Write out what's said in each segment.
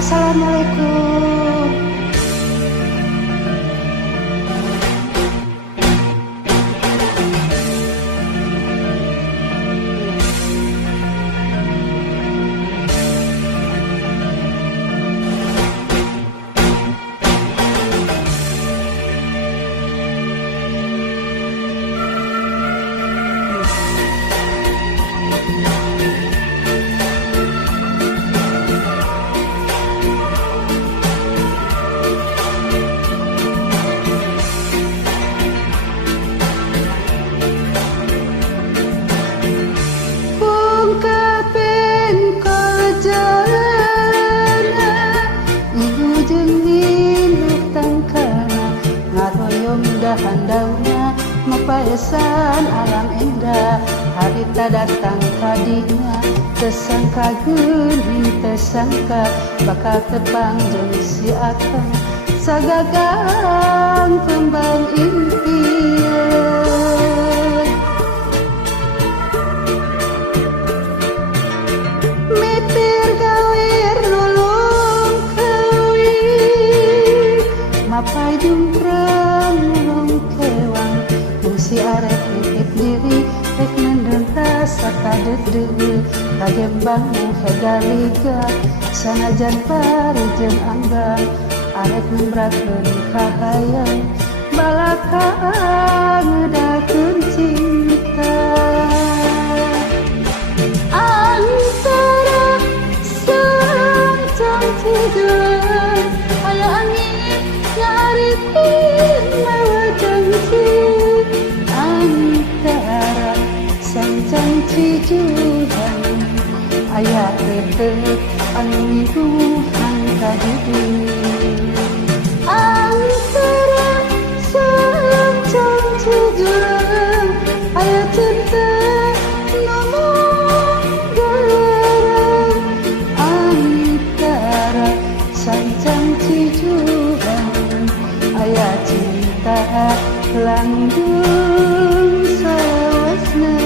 Assalamualaikum. Handaunya mapaesan alam indah, harita datang kadinya, tersangka geuning tersangka bakal tepang jeung si akang sagagang kembang impian. Mitir gawir nulung keuing mapai jumprang si arek nitip diri rek nendeng rasa kadeudeung kagembang hegaliga sanajan parejeun anggang arek nembrakeun kahayang balaka ngeudakeun cinta antara sancang tidur aya angin nyaritin mawa janji antara sancang cijudan aya tetep anu ngiduhan kadidi antara sancang cijudan aya tetep ngomong garang antara sancang cijudan aya cinta langgeng salawasna.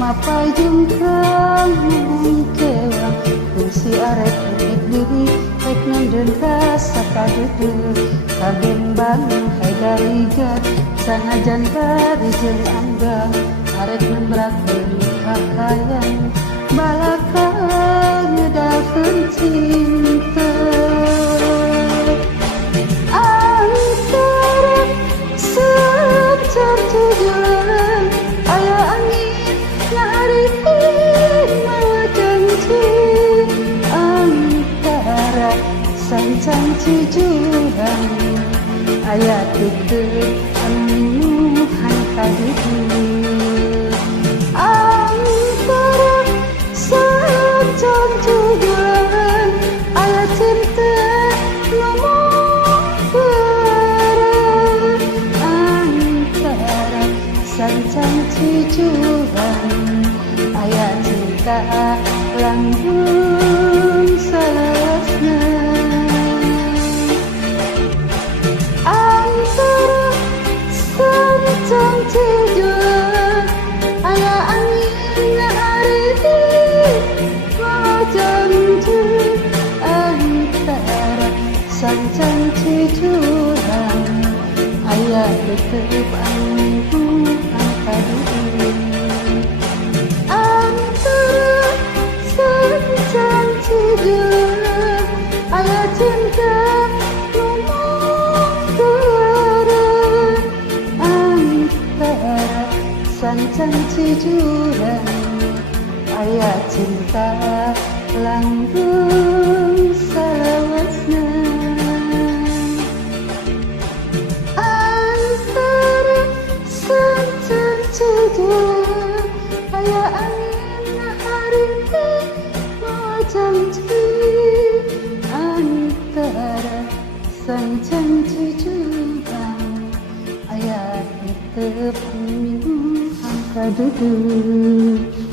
Mapai jumprang kewang fungsi arek nitip diri rek nendeng rasa kadeudeung kagembang hegaligat sanajan parejeun anggang arek nembrakeun kahayang balaka ngeudakeun cinta antara sancang tujuan aya angin nyaritin mawa janji antara sancang cijudan aya tetep anuhan kadidi antara sancang cijudan aya cinta ngomong garang antara sancang cijudan aya cinta langgeng salawasna antara sancang cijudan aya angin hariti janji antara sancang cijudan aya tetep anggung kadeudeung antara sancang cijudan aya cinta ngomong garang antara sancang cijudan aya cinta langgeng salawasna antara sancang cijudan aya angin hariti janji antara sang janji curang, ayat itu pemilu angka duduk.